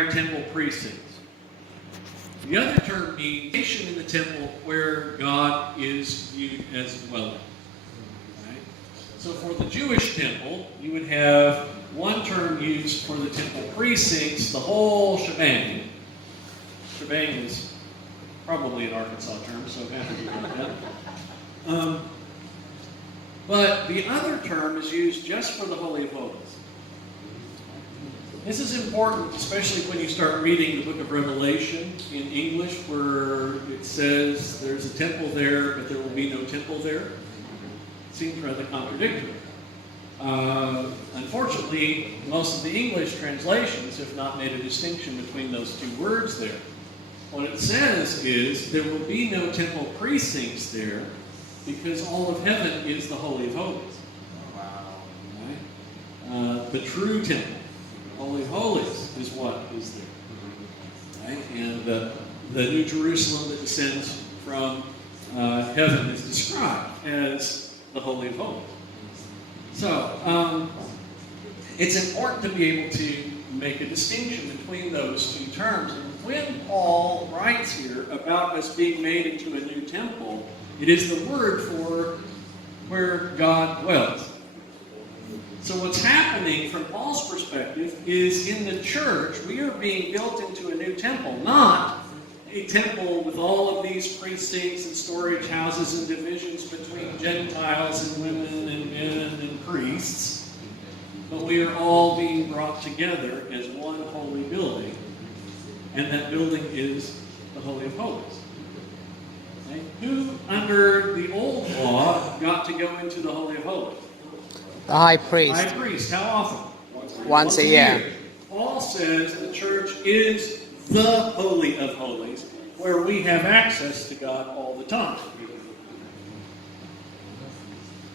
temple precincts. The other term means location in the temple where God is viewed as dwelling. Right? So for the Jewish temple, you would have one term used for the temple precincts, the whole shebang. Shebang is probably an Arkansas term, so happy to hear that. But the other term is used just for the Holy of Holies. This is important, especially when you start reading the book of Revelation in English, where it says there's a temple there, but there will be no temple there. It seems rather contradictory. Unfortunately, most of the English translations have not made a distinction between those two words there. What it says is there will be no temple precincts there because all of heaven is the Holy of Holies. Wow. Right? The true temple. Holy of Holies is what is there. Right? And the New Jerusalem that descends from heaven is described as the Holy of Holies. So, it's important to be able to make a distinction between those two terms. And when Paul writes here about us being made into a new temple, it is the word for where God dwells. So what's happening from Paul's perspective is in the church, we are being built into a new temple, not a temple with all of these precincts and storage houses and divisions between Gentiles and women and men and priests, but we are all being brought together as one holy building, and that building is the Holy of Holies. Okay? Who, under the old law, got to go into the Holy of Holies? The high priest. High priest. How often? Once a year. Paul says the church is the Holy of Holies, where we have access to God all the time.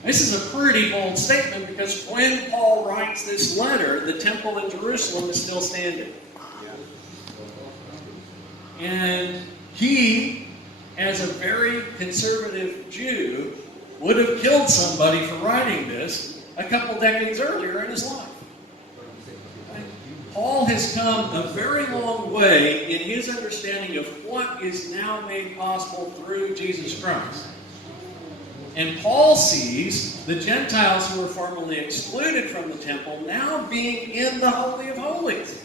This is a pretty bold statement because when Paul writes this letter, the temple in Jerusalem is still standing. And he, as a very conservative Jew, would have killed somebody for writing this a couple decades earlier in his life. Paul has come a very long way in his understanding of what is now made possible through Jesus Christ. And Paul sees the Gentiles who were formerly excluded from the temple now being in the Holy of Holies.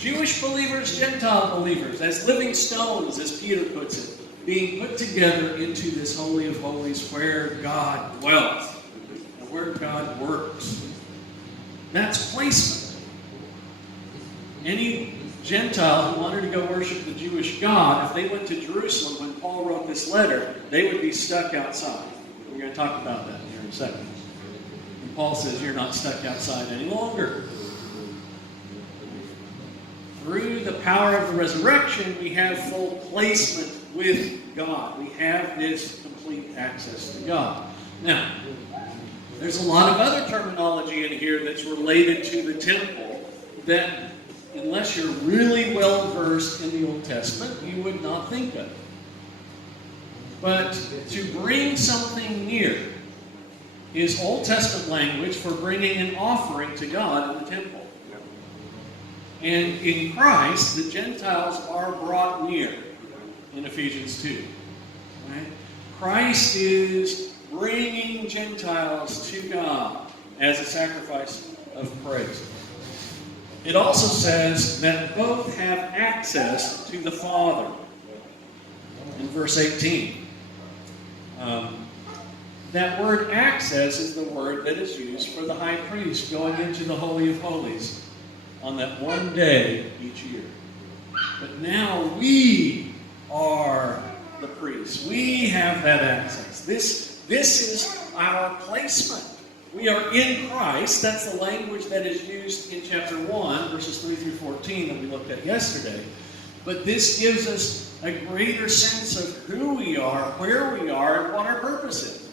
Jewish believers, Gentile believers, as living stones, as Peter puts it, being put together into this Holy of Holies where God dwells. Where God works. That's placement. Any Gentile who wanted to go worship the Jewish God, if they went to Jerusalem when Paul wrote this letter, they would be stuck outside. We're going to talk about that here in a second. And Paul says you're not stuck outside any longer. Through the power of the resurrection, we have full placement with God. We have this complete access to God. Now, there's a lot of other terminology in here that's related to the temple that, unless you're really well versed in the Old Testament, you would not think of. But to bring something near is Old Testament language for bringing an offering to God in the temple. And in Christ, the Gentiles are brought near in Ephesians 2. Right? Christ is bringing Gentiles to God as a sacrifice of praise. It also says that both have access to the Father. In verse 18. That word access is the word that is used for the high priest going into the Holy of Holies on that one day each year. But now we are the priests. We have that access. This is our placement. We are in Christ. That's the language that is used in chapter 1, verses 3 through 14 that we looked at yesterday. But this gives us a greater sense of who we are, where we are, and what our purpose is.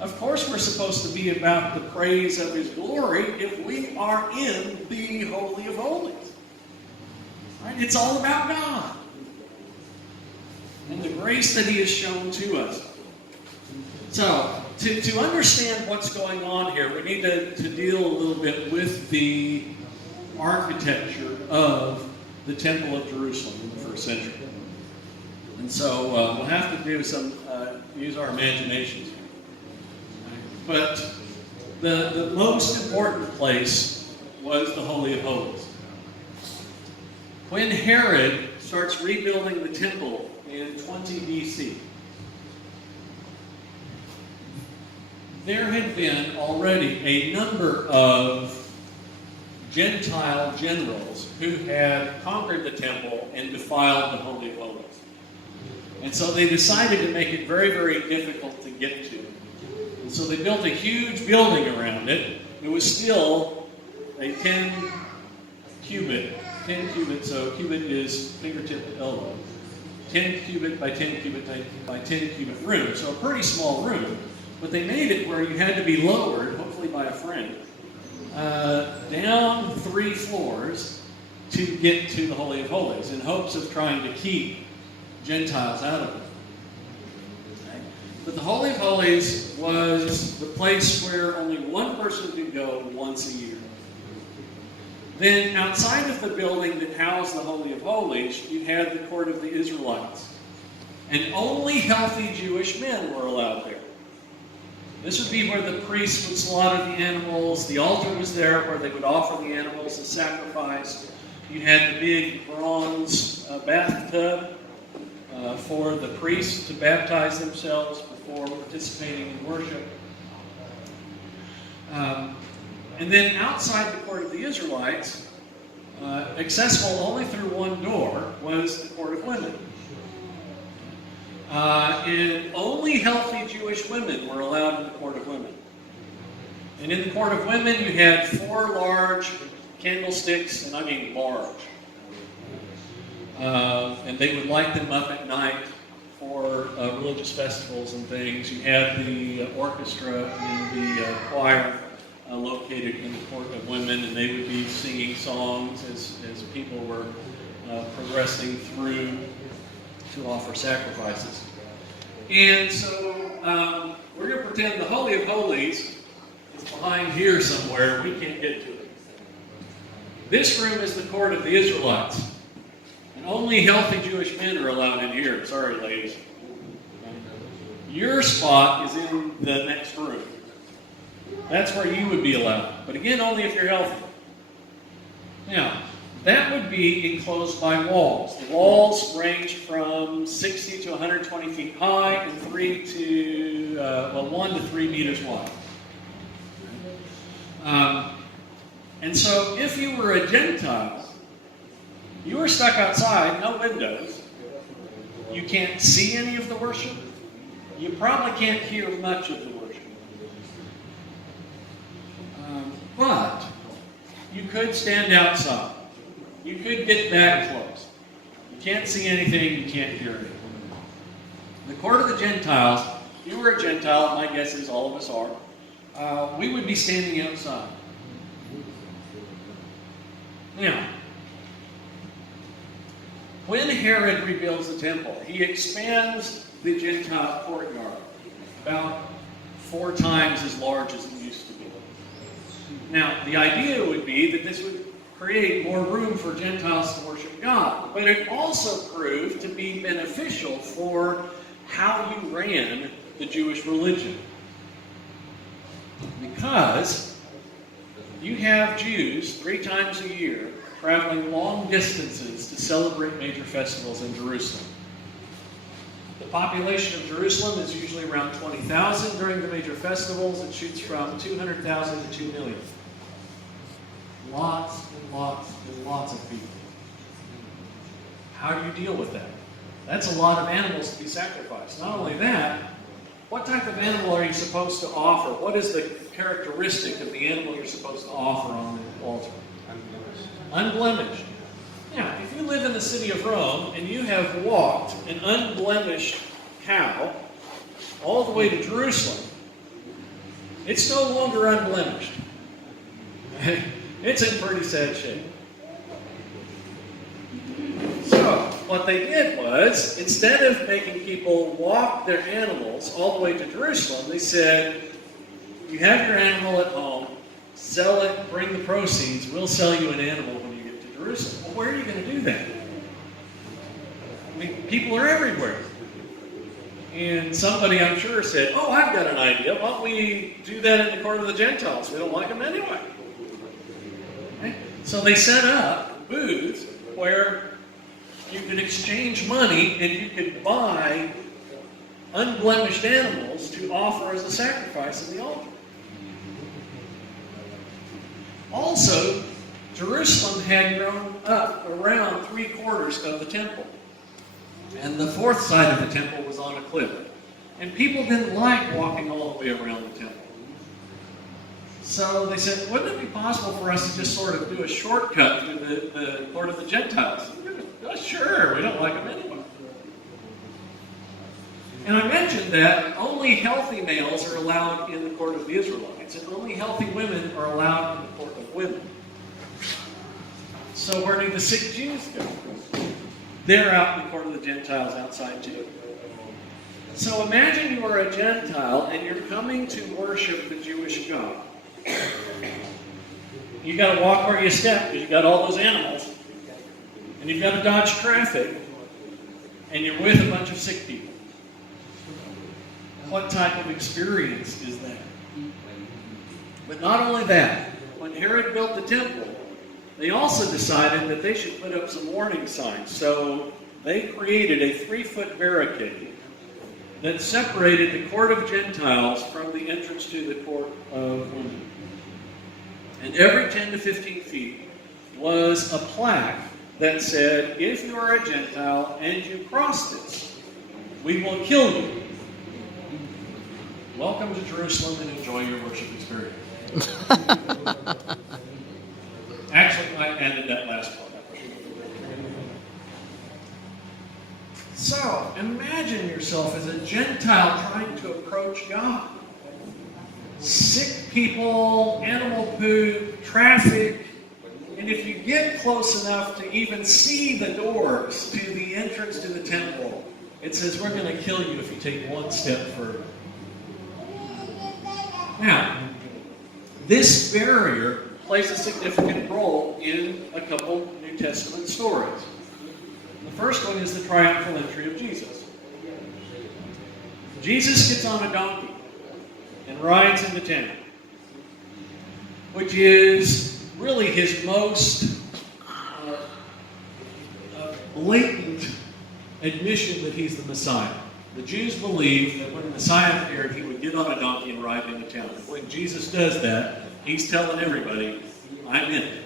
Of course, we're supposed to be about the praise of His glory if we are in the Holy of Holies. Right? It's all about God and the grace that He has shown to us. So, to understand what's going on here, we need to deal a little bit with the architecture of the Temple of Jerusalem in the first century. And so we'll have to do use our imaginations here. But the most important place was the Holy of Holies. When Herod starts rebuilding the temple in 20 BC, there had been already a number of Gentile generals who had conquered the temple and defiled the Holy of Holies. And so they decided to make it very, very difficult to get to. And so they built a huge building around it. It was still a 10 cubit, so cubit is fingertip to elbow. 10 cubit by 10 cubit by 10 cubit room. So a pretty small room. But they made it where you had to be lowered, hopefully by a friend, down 3 floors to get to the Holy of Holies in hopes of trying to keep Gentiles out of it. Okay. But the Holy of Holies was the place where only one person could go once a year. Then outside of the building that housed the Holy of Holies, you had the court of the Israelites. And only healthy Jewish men were allowed there. This would be where the priests would slaughter the animals. The altar was there where they would offer the animals as sacrifice. You had the big bronze bathtub for the priests to baptize themselves before participating in worship. And then outside the court of the Israelites, accessible only through one door, was the court of women. And only healthy Jewish women were allowed in the court of women. And in the court of women, you had 4 large candlesticks, and I mean large. And they would light them up at night for religious festivals and things. You had the orchestra and the choir located in the court of women, and they would be singing songs as people were progressing through to offer sacrifices. And so we're going to pretend the Holy of Holies is behind here somewhere. We can't get to it. This room is the court of the Israelites. And only healthy Jewish men are allowed in here. Sorry, ladies. Your spot is in the next room. That's where you would be allowed. But again, only if you're healthy. Now, that would be enclosed by walls. The walls range from 60 to 120 feet high and 1 to 3 meters wide. And so if you were a Gentile, you were stuck outside, no windows. You can't see any of the worship. You probably can't hear much of the worship. But you could stand outside. You could get that close. You can't see anything, you can't hear anything. The court of the Gentiles, if you were a Gentile, my guess is all of us are, we would be standing outside. Now, when Herod rebuilds the temple, he expands the Gentile courtyard about 4 times as large as it used to be. Now, the idea would be that this would create more room for Gentiles to worship God. But it also proved to be beneficial for how you ran the Jewish religion. Because you have Jews 3 times a year traveling long distances to celebrate major festivals in Jerusalem. The population of Jerusalem is usually around 20,000 during the major festivals. It shoots from 200,000 to 2 million. Lots and lots and lots of people. How do you deal with that? That's a lot of animals to be sacrificed. Not only that, what type of animal are you supposed to offer? What is the characteristic of the animal you're supposed to offer on the altar? Unblemished. Now, if you live in the city of Rome and you have walked an unblemished cow all the way to Jerusalem, it's no longer unblemished. It's in pretty sad shape. So, what they did was, instead of making people walk their animals all the way to Jerusalem, they said, you have your animal at home, sell it, bring the proceeds, we'll sell you an animal when you get to Jerusalem. Well, where are you going to do that? I mean, people are everywhere. And somebody, I'm sure, said, oh, I've got an idea. Why don't we do that in the court of the Gentiles? We don't like them anyway. Okay? So they set up booths where you could exchange money and you could buy unblemished animals to offer as a sacrifice in the altar. Also, Jerusalem had grown up around 3/4 of the temple. And the fourth side of the temple was on a cliff. And people didn't like walking all the way around the temple. So they said, wouldn't it be possible for us to just sort of do a shortcut through the court of the Gentiles? Oh, sure, we don't like them anyway. And I mentioned that only healthy males are allowed in the court of the Israelites, and only healthy women are allowed in the court of women. So where do the sick Jews go? They're out in the court of the Gentiles outside too. So imagine you are a Gentile and you're coming to worship the Jewish God. You got to walk where you step because you got all those animals, and you've got to dodge traffic, and you're with a bunch of sick people. What type of experience is that? But not only that, when Herod built the temple, they also decided that they should put up some warning signs. So they created a 3-foot barricade that separated the court of Gentiles from the entrance to the court of women. And every 10 to 15 feet was a plaque that said, if you are a Gentile and you cross this, we will kill you. Welcome to Jerusalem and enjoy your worship experience. Actually, I added that last part. So, imagine yourself as a Gentile trying to approach God. Sick people, animal poop, traffic, and if you get close enough to even see the doors to the entrance to the temple, it says, we're going to kill you if you take one step further. Now, this barrier plays a significant role in a couple New Testament stories. The first one is the triumphal entry of Jesus. Jesus gets on a donkey and rides into town, which is really his most blatant admission that he's the Messiah. The Jews believed that when the Messiah appeared, he would get on a donkey and ride into town. When Jesus does that, he's telling everybody, I'm in it.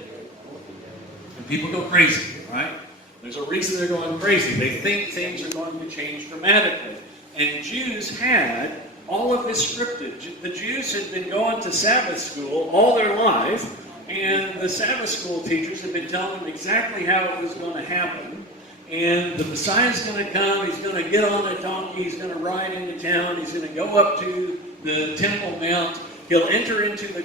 And people go crazy, right? There's a reason they're going crazy. They think things are going to change dramatically. And Jews had all of this scripted. The Jews had been going to Sabbath school all their life, and the Sabbath school teachers had been telling them exactly how it was going to happen. And the Messiah's going to come, he's going to get on a donkey, he's going to ride into town, he's going to go up to the Temple Mount, he'll enter into the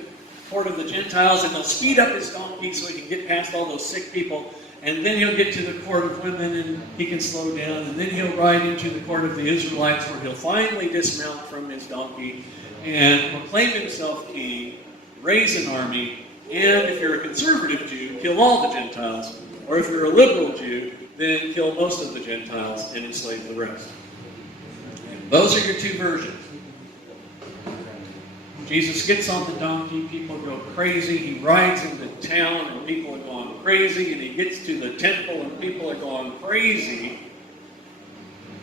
court of the Gentiles, and he'll speed up his donkey so he can get past all those sick people, and then he'll get to the court of women and he can slow down, and then he'll ride into the court of the Israelites where he'll finally dismount from his donkey and proclaim himself king, raise an army, and if you're a conservative Jew, kill all the Gentiles, or if you're a liberal Jew, then kill most of the Gentiles and enslave the rest. And those are your two versions. Jesus gets on the donkey, people go crazy, he rides into town and people are going crazy, and he gets to the temple and people are going crazy.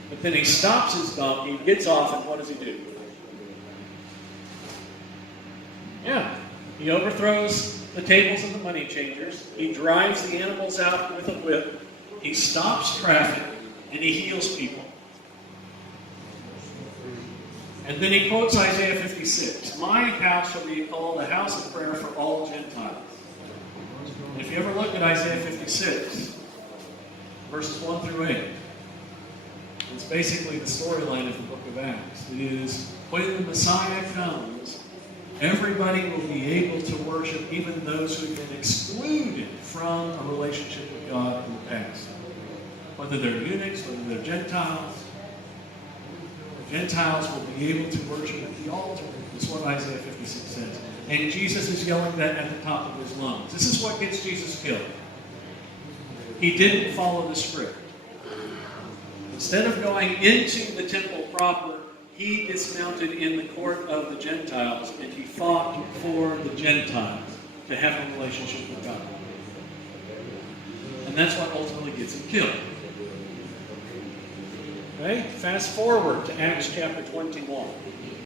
But then he stops his donkey, gets off, and what does he do? Yeah, he overthrows the tables of the money changers, he drives the animals out with a whip, he stops traffic, and he heals people. And then he quotes Isaiah 56. My house shall be called a house of prayer for all Gentiles. And if you ever look at Isaiah 56, verses 1 through 8, it's basically the storyline of the book of Acts. It is when the Messiah comes, everybody will be able to worship, even those who have been excluded from a relationship with God in the past. Whether they're eunuchs, whether they're Gentiles, the Gentiles will be able to worship at the altar That's what Isaiah 56 says. And Jesus is yelling that at the top of his lungs. This is what gets Jesus killed. He didn't follow the script. Instead of going into the temple proper, he dismounted in the court of the Gentiles, and he fought for the Gentiles to have a relationship with God. And that's what ultimately gets him killed. Okay? Fast forward to Acts chapter 21.